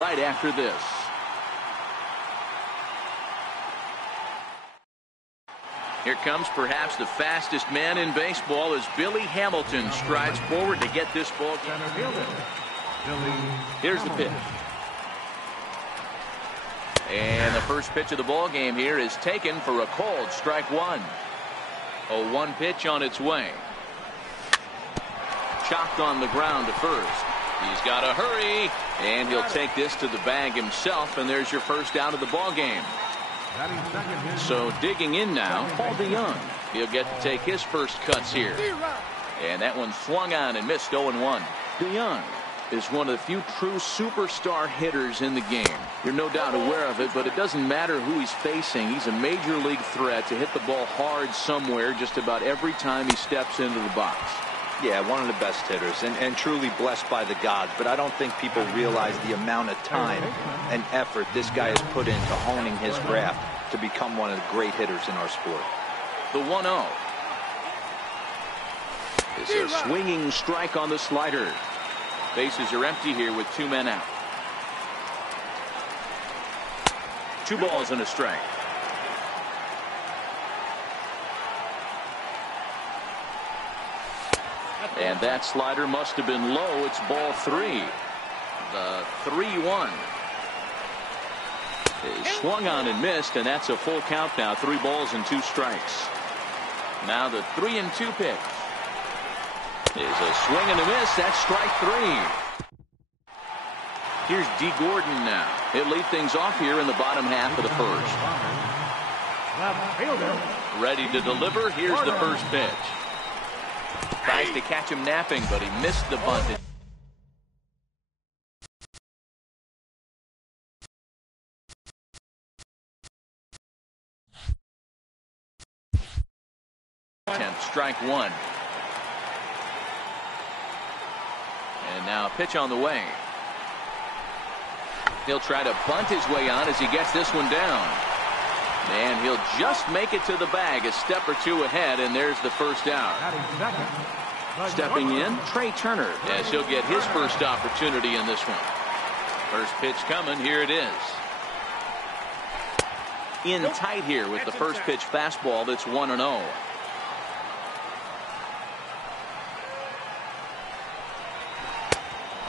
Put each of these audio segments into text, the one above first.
right after this. Here comes perhaps the fastest man in baseball as Billy Hamilton strides forward to get this ball game. Here's the pitch. And the first pitch of the ball game here is taken for a called strike one. A 1 pitch on its way. Chopped on the ground to first. He's got to hurry, and he'll take this to the bag himself, and there's your first out of the ball game. So digging in now, Paul DeYoung. He'll get to take his first cuts here. And that one swung on and missed 0-1. DeYoung is one of the few true superstar hitters in the game. You're no doubt aware of it, but it doesn't matter who he's facing. He's a major league threat to hit the ball hard somewhere just about every time he steps into the box. Yeah, one of the best hitters and truly blessed by the gods, but I don't think people realize the amount of time and effort this guy has put into honing his craft to become one of the great hitters in our sport. The 1-0 is a swinging strike on the slider. Bases are empty here with 2 men out. 2 balls and a strike. And that slider must have been low. It's ball 3. The 3-1 is swung on and missed, and that's a full count now. 3 balls and 2 strikes. Now the 3-2 pitch is a swing and a miss. That's strike 3. Here's D. Gordon now. He'll lead things off here in the bottom half of the first. Ready to deliver. Here's the first pitch. Tries to catch him napping, but he missed the bunt. Strike 1. And now a pitch on the way. He'll try to bunt his way on as he gets this one down. And he'll just make it to the bag a step or 2 ahead, and there's the first out. Stepping in, Trey Turner, as he'll get his first opportunity in this one. First pitch coming. Here it is. In tight here with the first pitch fastball. That's 1-0.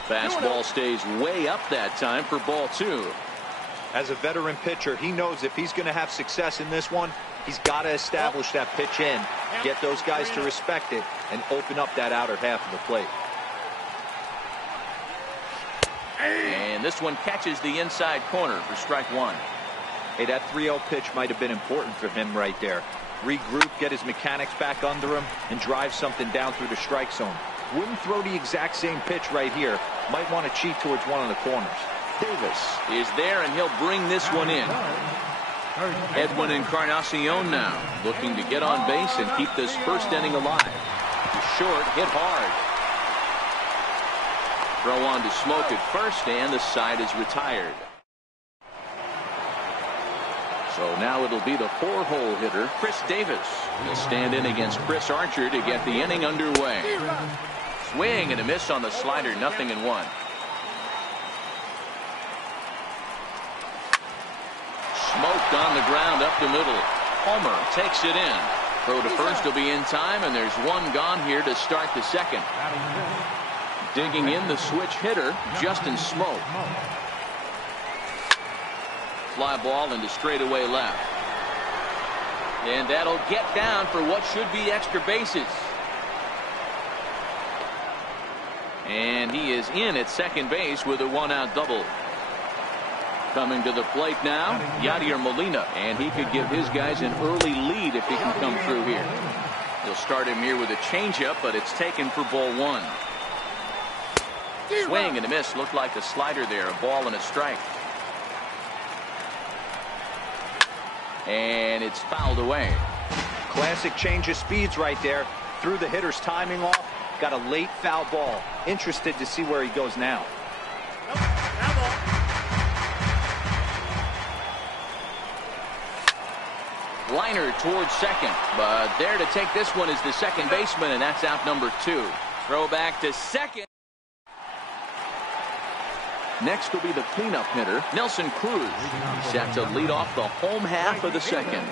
Fastball stays way up that time for ball 2. As a veteran pitcher, he knows if he's going to have success in this one, he's got to establish that pitch in, get those guys to respect it, and open up that outer half of the plate. And this one catches the inside corner for strike 1. Hey, that 3-0 pitch might have been important for him right there. Regroup, get his mechanics back under him, and drive something down through the strike zone. Wouldn't throw the exact same pitch right here. Might want to cheat towards one of the corners. Davis is there, and he'll bring this one in. Edwin Encarnacion now looking to get on base and keep this first inning alive. He's short, hit hard. Throw on to Smoke at first, and the side is retired. So now it'll be the 4-hole hitter, Chris Davis. He'll stand in against Chris Archer to get the inning underway. Swing and a miss on the slider, 0-1. Smoked on the ground up the middle. Homer takes it in. Throw to first will be in time, and there's one gone here to start the second. Digging in the switch hitter, Justin Smoke. Fly ball into straightaway left. And that'll get down for what should be extra bases. And he is in at second base with a 1-out double. Coming to the plate now, Yadier Molina, and he could give his guys an early lead if he can come through here. He'll start him here with a changeup, but it's taken for ball 1. Swing and a miss. Looked like a slider there, a ball and a strike. And it's fouled away. Classic change of speeds right there. Threw the hitter's timing off. Got a late foul ball. Interested to see where he goes now. Liner towards second, but there to take this one is the second baseman, and that's out number 2. Throw back to second. Next will be the cleanup hitter, Nelson Cruz, set to lead off the home half of the second.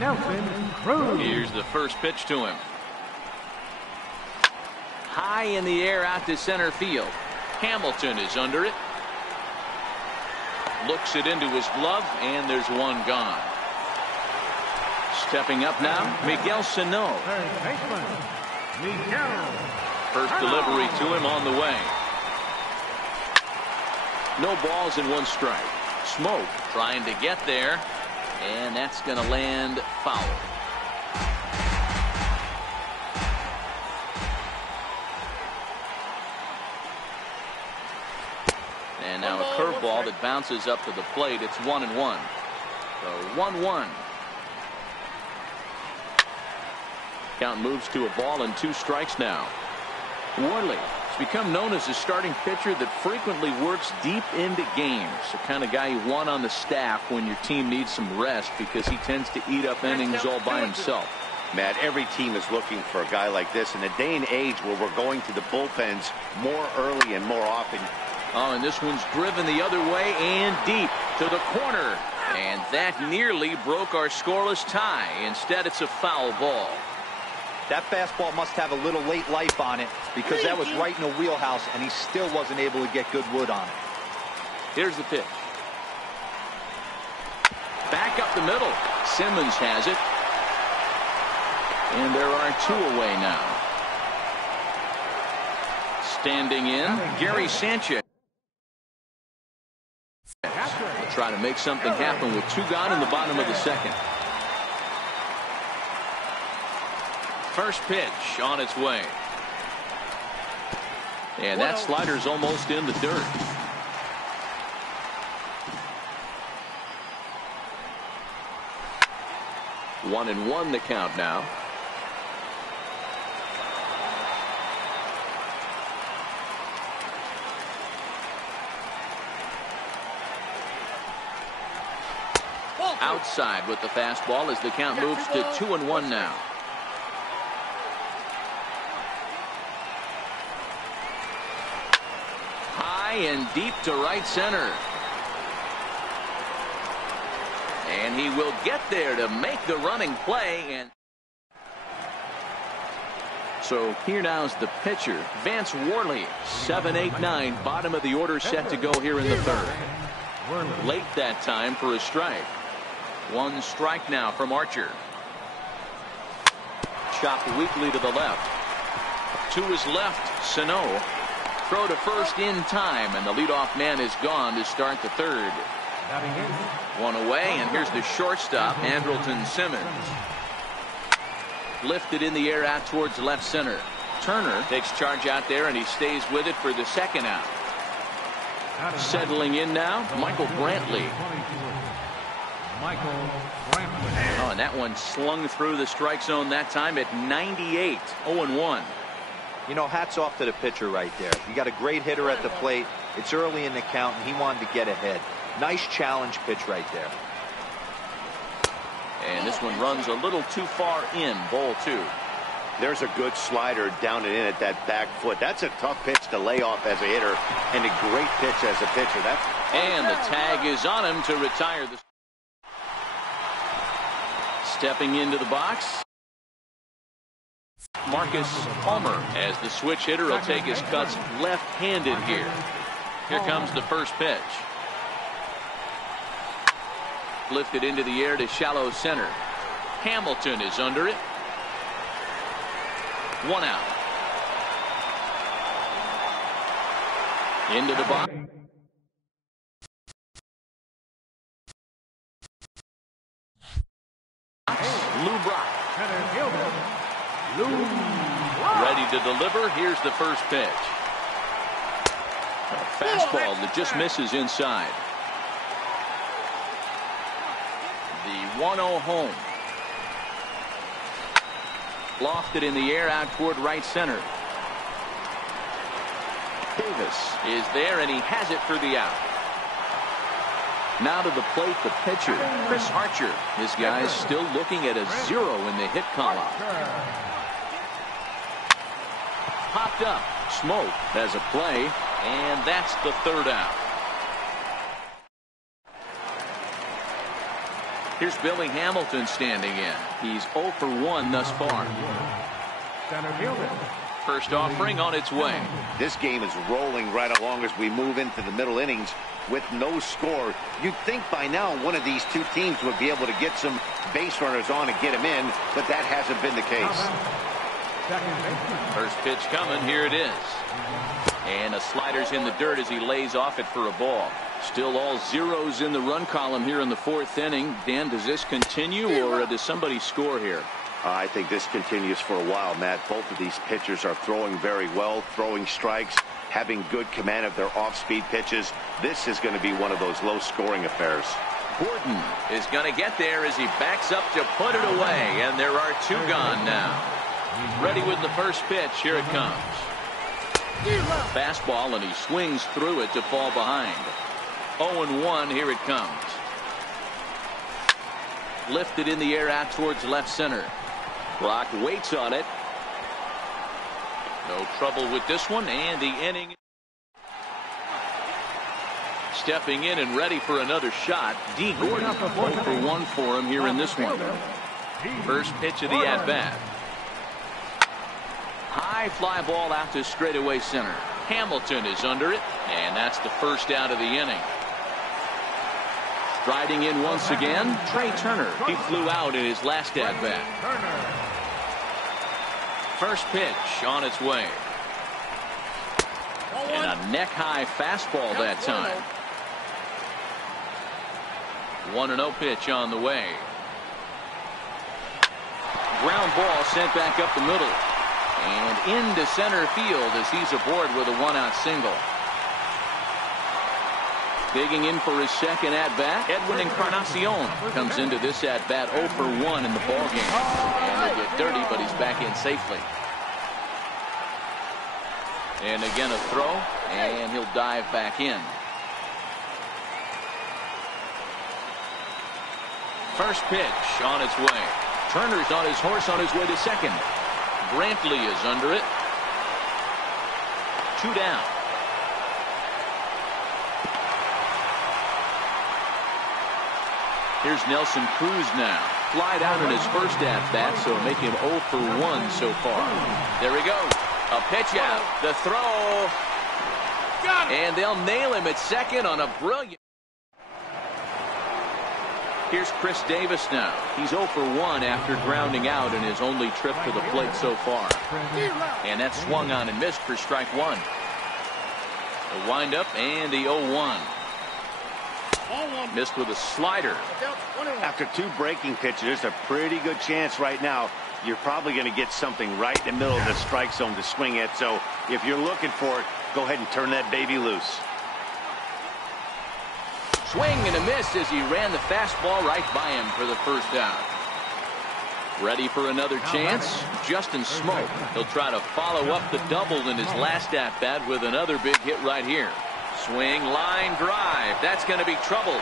Nelson Cruz. Here's the first pitch to him. High in the air out to center field. Hamilton is under it. Looks it into his glove, and there's one gone. Stepping up now, Miguel Sano. Third baseman, Miguel. First delivery to him on the way. No balls and one strike. Smoke trying to get there, and that's going to land foul. And now a curveball that bounces up to the plate. It's 1-1. So 1-1. Count moves to a ball and 2 strikes now. Worley has become known as a starting pitcher that frequently works deep into games. The kind of guy you want on the staff when your team needs some rest, because he tends to eat up innings all by himself. Matt, every team is looking for a guy like this in a day and age where we're going to the bullpens more early and more often. Oh, and this one's driven the other way and deep to the corner. And that nearly broke our scoreless tie. Instead, it's a foul ball. That fastball must have a little late life on it, because that was right in the wheelhouse, and he still wasn't able to get good wood on it. Here's the pitch. Back up the middle. Simmons has it. And there are 2 away now. Standing in, Gary Sanchez. Will try to make something happen with 2 gone in the bottom of the second. First pitch on its way. And that slider's almost in the dirt. One and one the count now. Outside with the fastball as the count moves to 2-1 now. High and deep to right center. And he will get there to make the running play. And so here now is the pitcher, Vance Worley. 7-8-9, bottom of the order, set to go here in the third. Late that time for a strike. 1 strike now from Archer. Chopped weakly to the left. To his left, Sano. Throw to first in time, and the leadoff man is gone to start the third. 1 away, and here's the shortstop, Andrelton Simmons. Lifted in the air out towards left center. Turner takes charge out there, and he stays with it for the second out. Settling in now, Michael Brantley. Oh, and that one slung through the strike zone that time at 98. 0-1. You know, hats off to the pitcher right there. You got a great hitter at the plate. It's early in the count, and he wanted to get ahead. Nice challenge pitch right there. And this one runs a little too far in. Ball 2. There's a good slider down and in at that back foot. That's a tough pitch to lay off as a hitter, and a great pitch as a pitcher. And the tag is on him to retire the. Stepping into the box, Marcus Palmer, as the switch hitter will take his cuts left-handed here. Here comes the first pitch. Lifted into the air to shallow center. Hamilton is under it. 1 out. Into the box. Ready to deliver. Here's the first pitch. A fastball that just misses inside. The 1-0 home. Lofted in the air out toward right center. Davis is there, and he has it for the out. Now to the plate, the pitcher, Chris Archer. His guys still looking at a 0 in the hit column. Popped up. Smoke has a play, and that's the third out. Here's Billy Hamilton standing in. He's 0 for 1 thus far. Center fielder. First offering on its way. This game is rolling right along as we move into the middle innings with no score. You'd think by now one of these two teams would be able to get some base runners on and get them in, but that hasn't been the case. First pitch coming. Here it is. And a slider's in the dirt as he lays off it for a ball. Still all zeros in the run column here in the 4th inning. Dan, does this continue or does somebody score here? I think this continues for a while, Matt. Both of these pitchers are throwing very well, throwing strikes, having good command of their off-speed pitches. This is going to be one of those low-scoring affairs. Gordon is going to get there as he backs up to put it away, and there are 2 gone now. Ready with the first pitch. Here it comes. Fastball, and he swings through it to fall behind. 0-1. Here it comes. Lifted in the air out towards left center. Brock waits on it. No trouble with this one, and the inning. Stepping in and ready for another shot. D. Gordon 0 for 1 for him here in this one. First pitch of the at-bat. High fly ball out to straightaway center. Hamilton is under it, and that's the first out of the inning. Striding in once again, Trey Turner. He flew out in his last at-bat. First pitch on its way. And a neck-high fastball that time. 1-0 pitch on the way. Ground ball sent back up the middle. And into center field as he's aboard with a 1-out single. Digging in for his second at-bat, Edwin Encarnacion comes into this at-bat 0 for 1 in the ballgame. And they get dirty, but he's back in safely. And again a throw, and he'll dive back in. First pitch on its way. Turner's on his horse on his way to second. Brantley is under it. 2 down. Here's Nelson Cruz now. Flied out in his first at-bat, so make him 0 for 1 so far. There he goes. A pitch out. The throw. And they'll nail him at second on a brilliant. Here's Chris Davis now. He's 0 for 1 after grounding out in his only trip to the plate so far. And that's swung on and missed for strike 1. The windup and the 0-1. Missed with a slider. After 2 breaking pitches, there's a pretty good chance right now you're probably going to get something right in the middle of the strike zone to swing at. So if you're looking for it, go ahead and turn that baby loose. Swing and a miss as he ran the fastball right by him for the first out. Ready for another chance? Justin Smoke. He'll try to follow up the double in his last at-bat with another big hit right here. Swing, line drive. That's going to be trouble.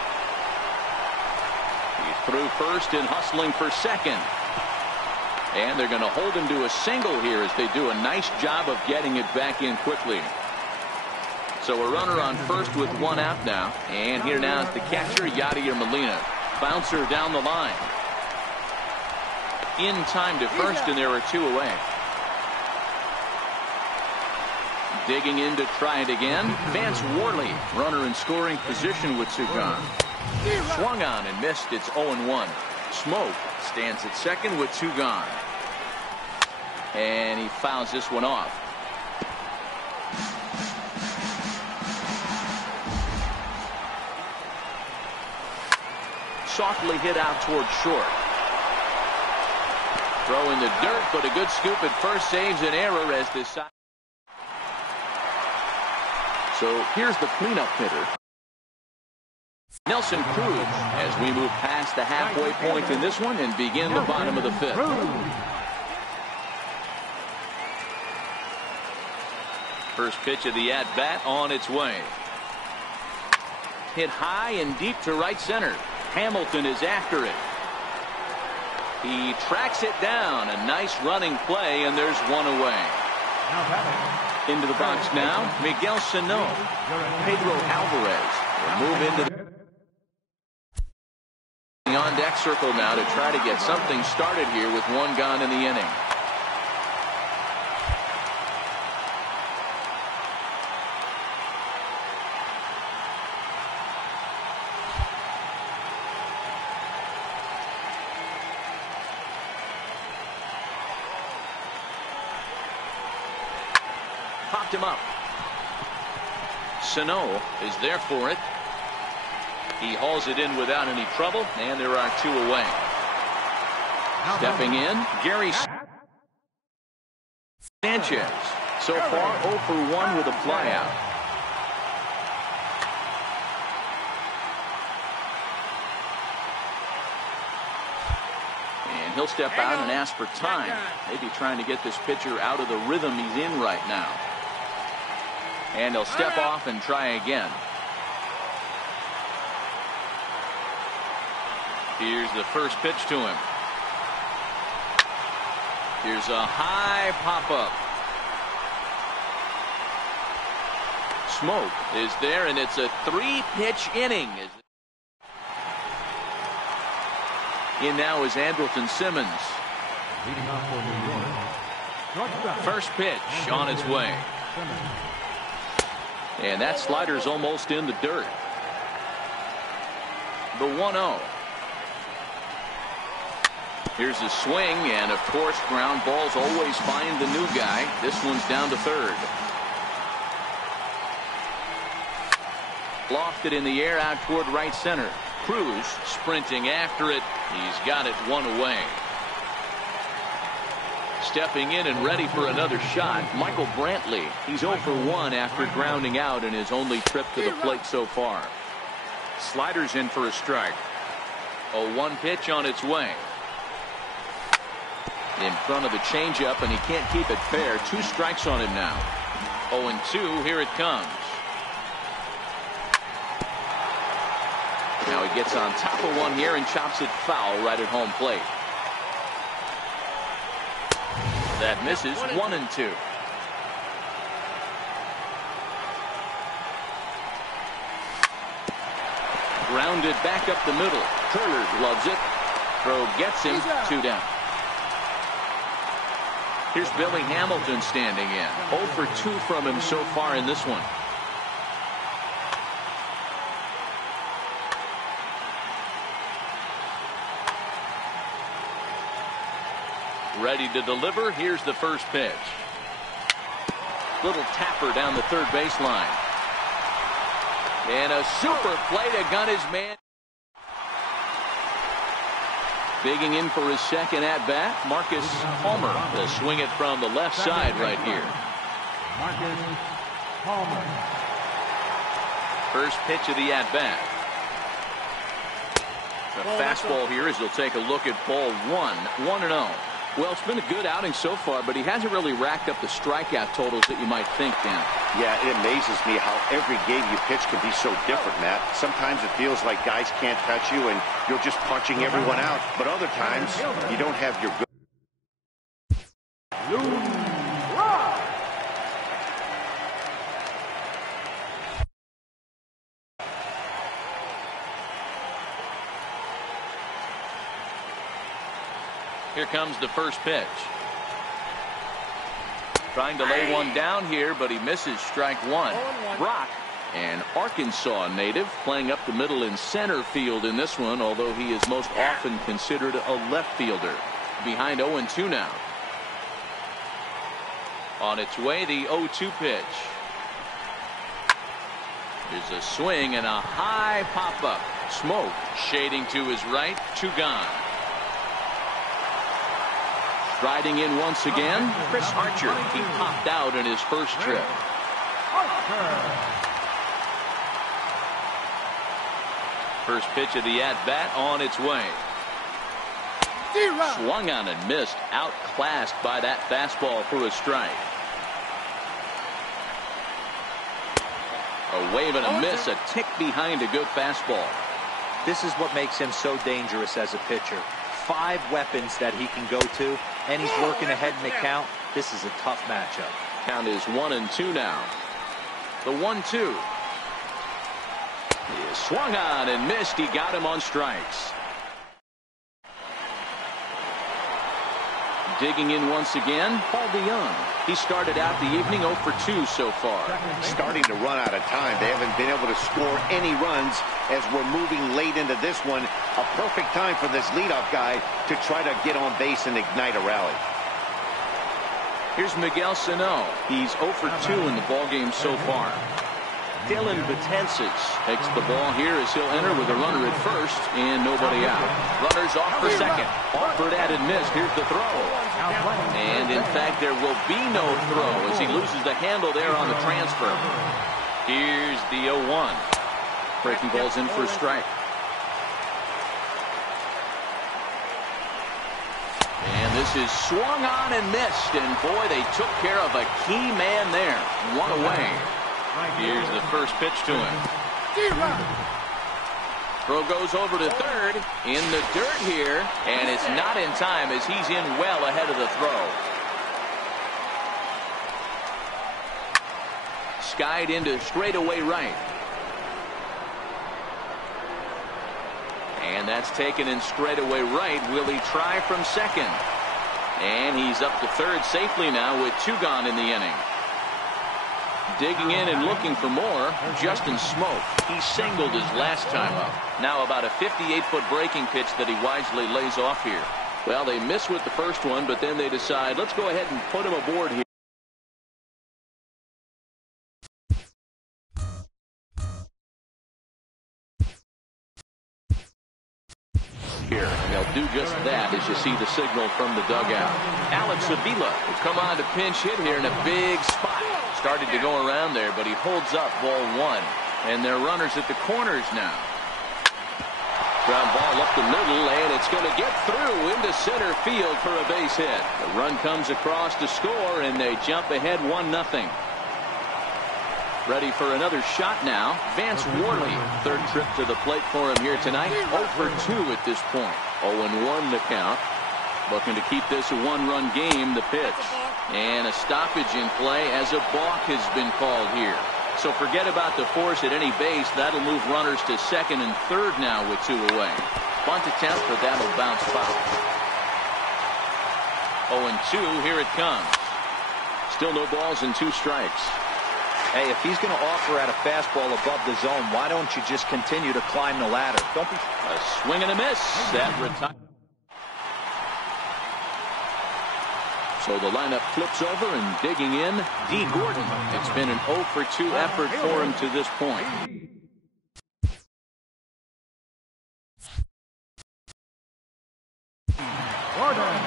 He's through first and hustling for second. And they're going to hold him to a single here as they do a nice job of getting it back in quickly. So a runner on first with 1 out now. And here now is the catcher, Yadier Molina. Bouncer down the line. In time to first, and there are 2 away. Digging in to try it again. Vance Worley, runner in scoring position with 2 gone. Swung on and missed. It's 0-1. Smoke stands at second with 2 gone. And he fouls this one off. Softly hit out towards short. Throw in the dirt, but a good scoop at first saves an error as this side. So here's the cleanup hitter, Nelson Cruz, as we move past the halfway point in this one and begin the bottom of the 5th. First pitch of the at-bat on its way. Hit high and deep to right center. Hamilton is after it. He tracks it down. A nice running play, and there's 1 away. Into the box now, Miguel Sano. Pedro Alvarez will move into the on deck circle now to try to get something started here with one gone in the inning. Popped him up. Sano is there for it. He hauls it in without any trouble, and there are 2 away. Stepping in, Gary Sanchez. So far 0 for 1 with a flyout. And he'll step out and ask for time. Maybe trying to get this pitcher out of the rhythm he's in right now. And he'll step off and try again. Here's the first pitch to him. Here's a high pop-up. Smoke is there, and it's a 3-pitch inning. In now is Andrelton Simmons. Leading off for New York. First pitch on its way. And that slider's almost in the dirt. The 1-0. Here's a swing, and of course ground balls always find the new guy. This one's down to third. Lofted in the air out toward right center. Cruz sprinting after it. He's got it 1 away. Stepping in and ready for another shot, Michael Brantley. He's 0 for 1 after grounding out in his only trip to the plate so far. Sliders in for a strike. A 1 pitch on its way. In front of the changeup, and he can't keep it fair. 2 strikes on him now. 0-2, here it comes. Now he gets on top of one here and chops it foul right at home plate. That misses. 1-2. Grounded back up the middle. Turner loves it. Throw gets him. 2 down. Here's Billy Hamilton standing in. 0 for 2 from him so far in this one. Ready to deliver. Here's the first pitch. Little tapper down the third baseline. And a super play to gun his man. Digging in for his second at-bat, Marcus Palmer will swing it from the left side right here. Marcus Palmer. First pitch of the at-bat. The fastball here as he'll take a look at ball 1. 1-0. Well, it's been a good outing so far, but he hasn't really racked up the strikeout totals that you might think, Dan. Yeah, it amazes me how every game you pitch can be so different, Matt. Sometimes it feels like guys can't touch you and you're just punching everyone out. But other times, you don't have your good. Here comes the first pitch. Trying to lay one down here, but he misses. Strike 1. Brock, an Arkansas native, playing up the middle in center field in this one, although he is most often considered a left fielder. Behind 0-2 now. On its way, the 0-2 pitch. There's a swing and a high pop-up. Smoke shading to his right. 2 gone. Riding in once again, Chris Archer. He popped out in his first trip. First pitch of the at-bat on its way. Swung on and missed. Outclassed by that fastball for a strike. A wave and a miss. A tick behind a good fastball. This is what makes him so dangerous as a pitcher. 5 weapons that he can go to, and he's working ahead in the count. This is a tough matchup. Count is 1-2 now. The 1-2. He swung on and missed. He got him on strikes. Digging in once again, Paul DeYoung. He started out the evening 0 for 2 so far. Starting to run out of time. They haven't been able to score any runs as we're moving late into this one. A perfect time for this leadoff guy to try to get on base and ignite a rally. Here's Miguel Sano. He's 0 for 2 in the ballgame so far. Dylan Betances takes the ball here as he'll enter with a runner at first and nobody out. Runners off for second. Offered at and missed. Here's the throw. And in fact, there will be no throw as he loses the handle there on the transfer. Here's the 0-1. Breaking ball's in for a strike. And this is swung on and missed. And boy, they took care of a key man there. One away. Here's the first pitch to him. Throw goes over to third. In the dirt here. And it's not in time as he's in well ahead of the throw. Skied into straightaway right. And that's taken in straightaway right. Will he try from second? And he's up to third safely now with 2 gone in the inning. Digging in and looking for more, Justin Smoke. He singled his last time up. Now about a 58-foot breaking pitch that he wisely lays off here. Well, they miss with the first one, but then they decide, let's go ahead and put him aboard here. And they'll do just that as you see the signal from the dugout. Alex Avila will come on to pinch hit here in a big spot. Started to go around there, but he holds up ball 1. And they're runners at the corners now. Ground ball up the middle, and it's going to get through into center field for a base hit. The run comes across to score, and they jump ahead 1-0. Ready for another shot now. Vance Worley, third trip to the plate for him here tonight. 0 for 2 at this point. 0-1 the count. Looking to keep this a 1-run game. The pitch. And a stoppage in play as a balk has been called here. So forget about the force at any base. That'll move runners to second and third now with 2 away. Bunt attempt, but that'll bounce foul. 0-2. Here it comes. Still no balls and 2 strikes. Hey, if he's going to offer at a fastball above the zone, why don't you just continue to climb the ladder? Don't be a swing and a miss. That retires. So the lineup flips over and digging in, D. Gordon. It's been an 0 for 2 effort for him to this point. Gordon.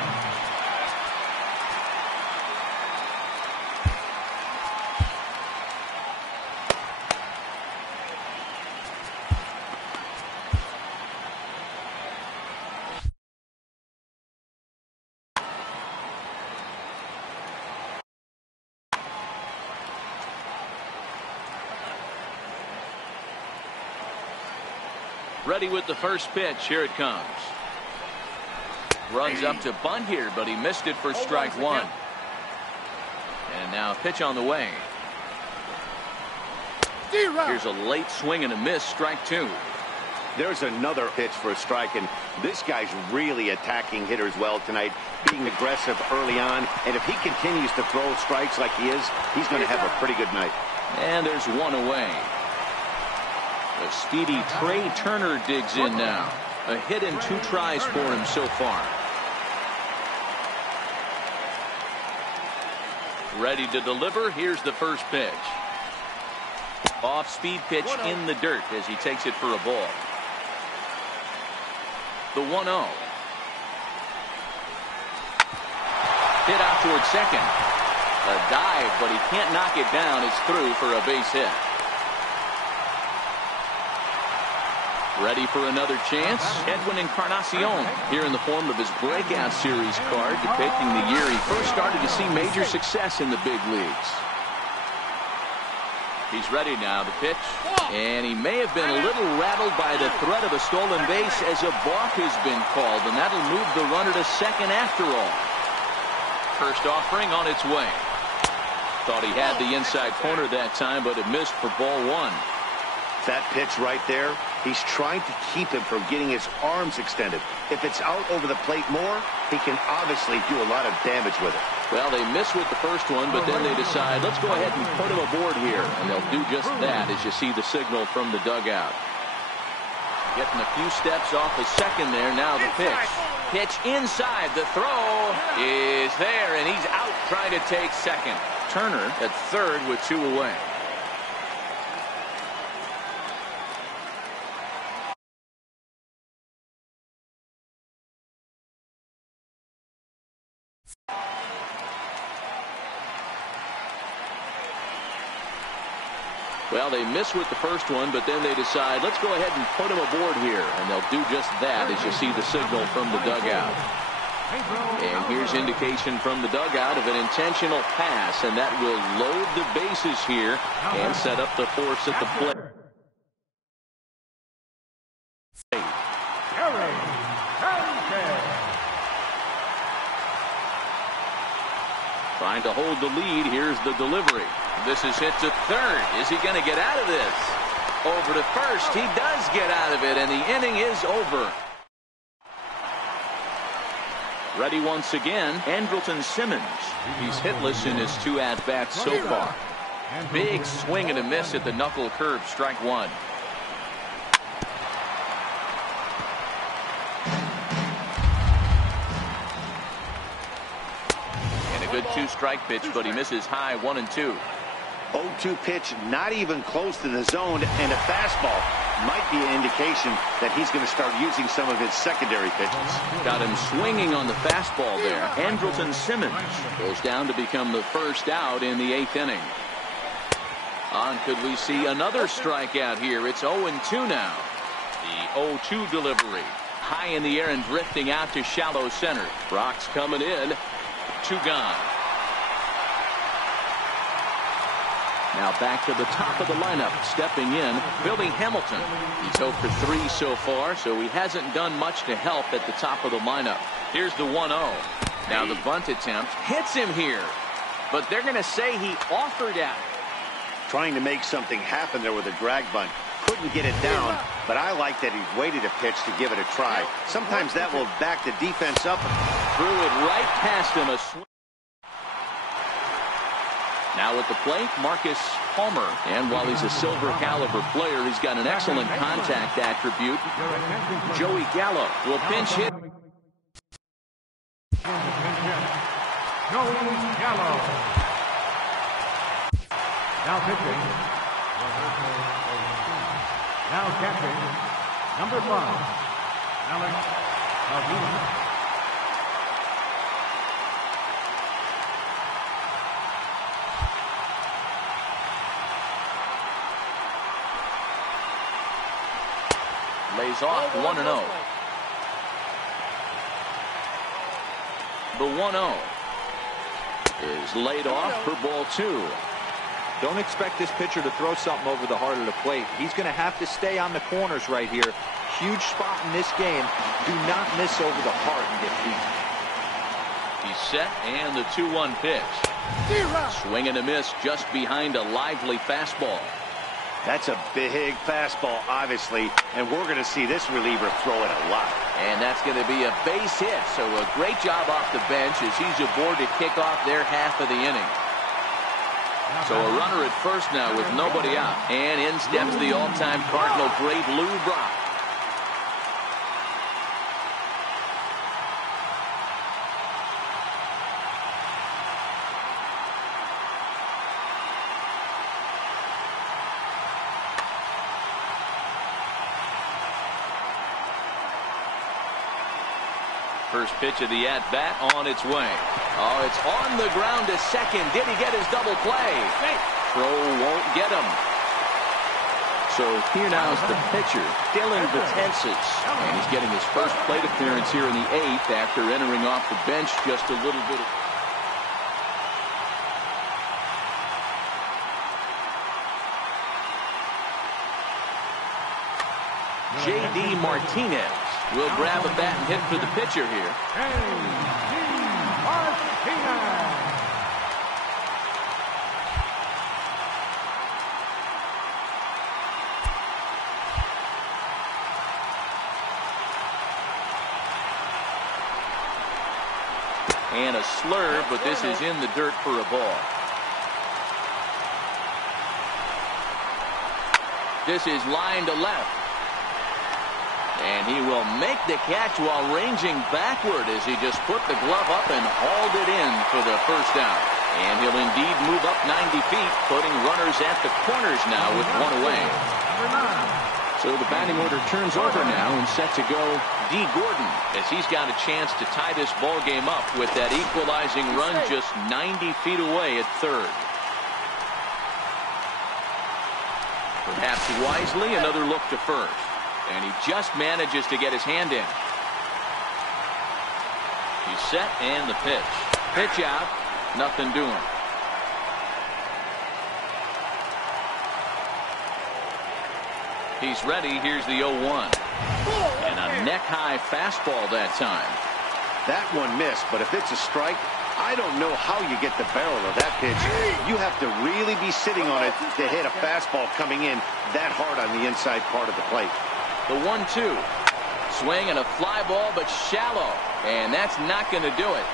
Ready with the first pitch. Here it comes. Runs up to bunt here, but he missed it for strike 1. And now a pitch on the way. Here's a late swing and a miss. Strike 2. There's another pitch for a strike, and this guy's really attacking hitters well tonight, being aggressive early on. And if he continues to throw strikes like he is, he's going to have a pretty good night. And there's 1 away. The speedy Trey Turner digs in now. A hit and 2 tries for him so far. Ready to deliver. Here's the first pitch. Off-speed pitch in the dirt as he takes it for a ball. The 1-0. Hit out towards second. A dive, but he can't knock it down. It's through for a base hit. Ready for another chance? Edwin Encarnacion here in the form of his breakout series card, depicting the year he first started to see major success in the big leagues. He's ready now to pitch, and he may have been a little rattled by the threat of a stolen base as a balk has been called, and that'll move the runner to second after all. First offering on its way. Thought he had the inside corner that time, but it missed for ball 1. That pitch right there, He's trying to keep him from getting his arms extended. If it's out over the plate more, he can obviously do a lot of damage with it. Well, they miss with the first one, but then they decide, let's go ahead and put him aboard here. And they'll do just that as you see the signal from the dugout. Getting a few steps off the second there. Now the pitch. Pitch inside. The throw is there, and he's out trying to take second. Turner at third with 2 away. Well, they miss with the first one, but then they decide, let's go ahead and put him aboard here. And they'll do just that as you see the signal from the dugout. And here's indication from the dugout of an intentional pass, and that will load the bases here and set up the force at the plate. Trying to hold the lead. Here's the delivery. This is hit to third. Is he going to get out of this? Over to first. He does get out of it, and the inning is over. Ready once again, Andrelton Simmons. He's hitless in his 2 at-bats so far. Big swing and a miss at the knuckle curve, strike 1. And a good 2-strike pitch, but he misses high 1 and 2. 0-2 pitch, not even close to the zone, and a fastball might be an indication that he's going to start using some of his secondary pitches. Got him swinging on the fastball there. Andrelton Simmons goes down to become the first out in the 8th inning. On could we see another strikeout here? It's 0-2 now. The 0-2 delivery. High in the air and drifting out to shallow center. Rocks coming in. 2 gone. Now back to the top of the lineup. Stepping in, Billy Hamilton. He's 0 for 3 so far, so he hasn't done much to help at the top of the lineup. Here's the 1-0. Now the bunt attempt hits him here, but they're going to say he offered at it. Trying to make something happen there with a drag bunt. Couldn't get it down, but I like that he waited a pitch to give it a try. Sometimes that will back the defense up. Threw it right past him. A swing. Now at the plate, Marcus Palmer. And while he's a silver caliber player, he's got an excellent contact attribute. Joey Gallo will pinch hit. Joey Gallo. Now pitching. Now catching. Number 5, Alex Avila. Lays off 1-0. The 1-0 is laid off for ball 2. Don't expect this pitcher to throw something over the heart of the plate. He's going to have to stay on the corners right here. Huge spot in this game. Do not miss over the heart and get beat. He's set, and the 2-1 pitch. Swing and a miss just behind a lively fastball. That's a big fastball, obviously, and we're going to see this reliever throw it a lot. And that's going to be a base hit, so a great job off the bench as he's aboard to kick off their half of the inning. So a runner at first now with nobody out, and in steps the all-time Cardinal great Lou Brock. First pitch of the at-bat on its way. Oh, it's on the ground to second. Did he get his double play? Throw won't get him. So here now is the pitcher, Dylan Betances. And he's getting his first plate appearance here in the 8th after entering off the bench just a little bit. J.D. Martinez will grab a bat and hit for the pitcher here. And a slur, but this is in the dirt for a ball. This is line to left. And he will make the catch while ranging backward as he just put the glove up and hauled it in for the first out. And he'll indeed move up 90 feet, putting runners at the corners now with one away. So the batting order turns over now and set to go D. Gordon as he's got a chance to tie this ball game up with that equalizing run just 90 feet away at third. Perhaps wisely, another look to first. And he just manages to get his hand in. He's set and the pitch. Pitch out. Nothing doing. He's ready. Here's the 0-1. And a neck-high fastball that time. That one missed, but if it's a strike, I don't know how you get the barrel of that pitch. You have to really be sitting on it to hit a fastball coming in that hard on the inside part of the plate. The 1-2. Swing and a fly ball, but shallow. And that's not going to do it.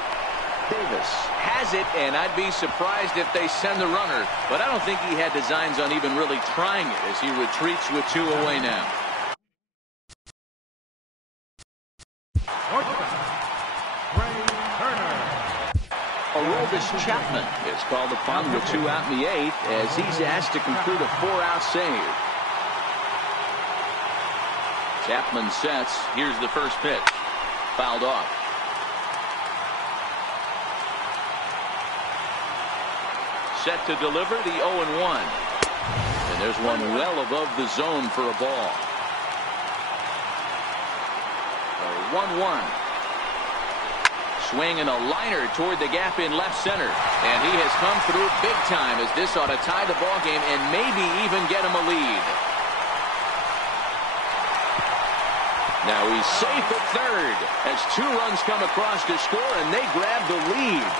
Davis has it, and I'd be surprised if they send the runner. But I don't think he had designs on even really trying it as he retreats with 2 away now. Aroldis Chapman is called upon with 2 out in the 8th as he's asked to complete a 4-out save. Chapman sets. Here's the first pitch. Fouled off. Set to deliver the 0-1. And there's one well above the zone for a ball. The 1-1. Swing and a liner toward the gap in left center. And he has come through big time as this ought to tie the ball game and maybe even get him a lead. Now he's safe at third as 2 runs come across to score and they grab the lead.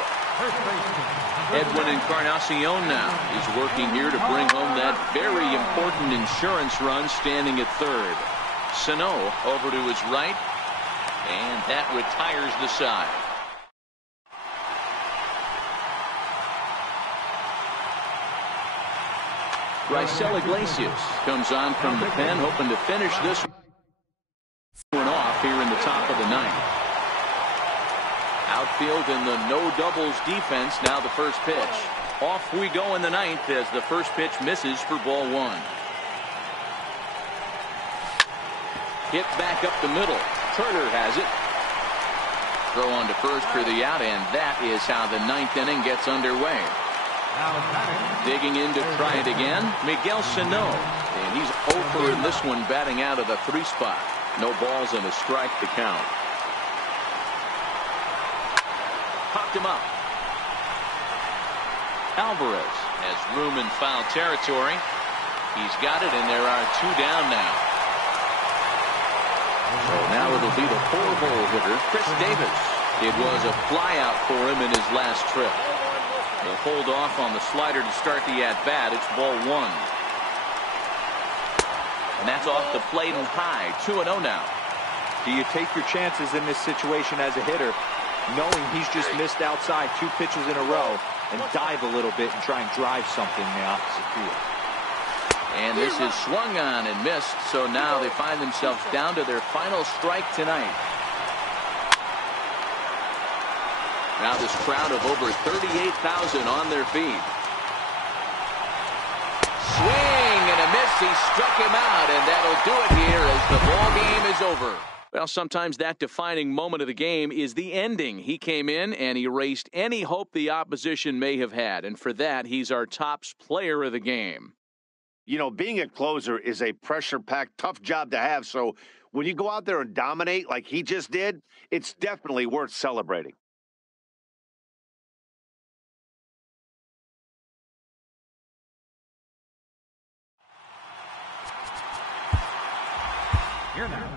Edwin Encarnacion now is working here to bring home that very important insurance run standing at third. Sano over to his right, and that retires the side. Raisel Iglesias comes on from the pen, hoping to finish this one off here in the top of the 9th. Outfield in the no doubles defense. Now the first pitch. Off we go in the 9th as the first pitch misses for ball 1. Hit back up the middle. Turner has it. Throw on to first for the out, and that is how the 9th inning gets underway. Digging in to try it again, Miguel Sano. And he's over in this one, batting out of the 3 spot. No balls and a strike to count. Popped him up. Alvarez has room in foul territory. He's got it, and there are 2 down now. So now it'll be the 4-hole hitter, Chris Davis. It was a flyout for him in his last trip. He'll hold off on the slider to start the at-bat. It's ball 1. And that's off the plate and high. 2-0 now. Do you take your chances in this situation as a hitter, knowing he's just missed outside 2 pitches in a row, and dive a little bit and try and drive something in the opposite field? And this is swung on and missed, so now they find themselves down to their final strike tonight. Now this crowd of over 38,000 on their feet. Swing and a miss. He struck him out, and that'll do it here as the ball game is over. Well, sometimes that defining moment of the game is the ending. He came in and erased any hope the opposition may have had, and for that, he's our top player of the game. You know, being a closer is a pressure-packed, tough job to have, so when you go out there and dominate like he just did, it's definitely worth celebrating. Here now,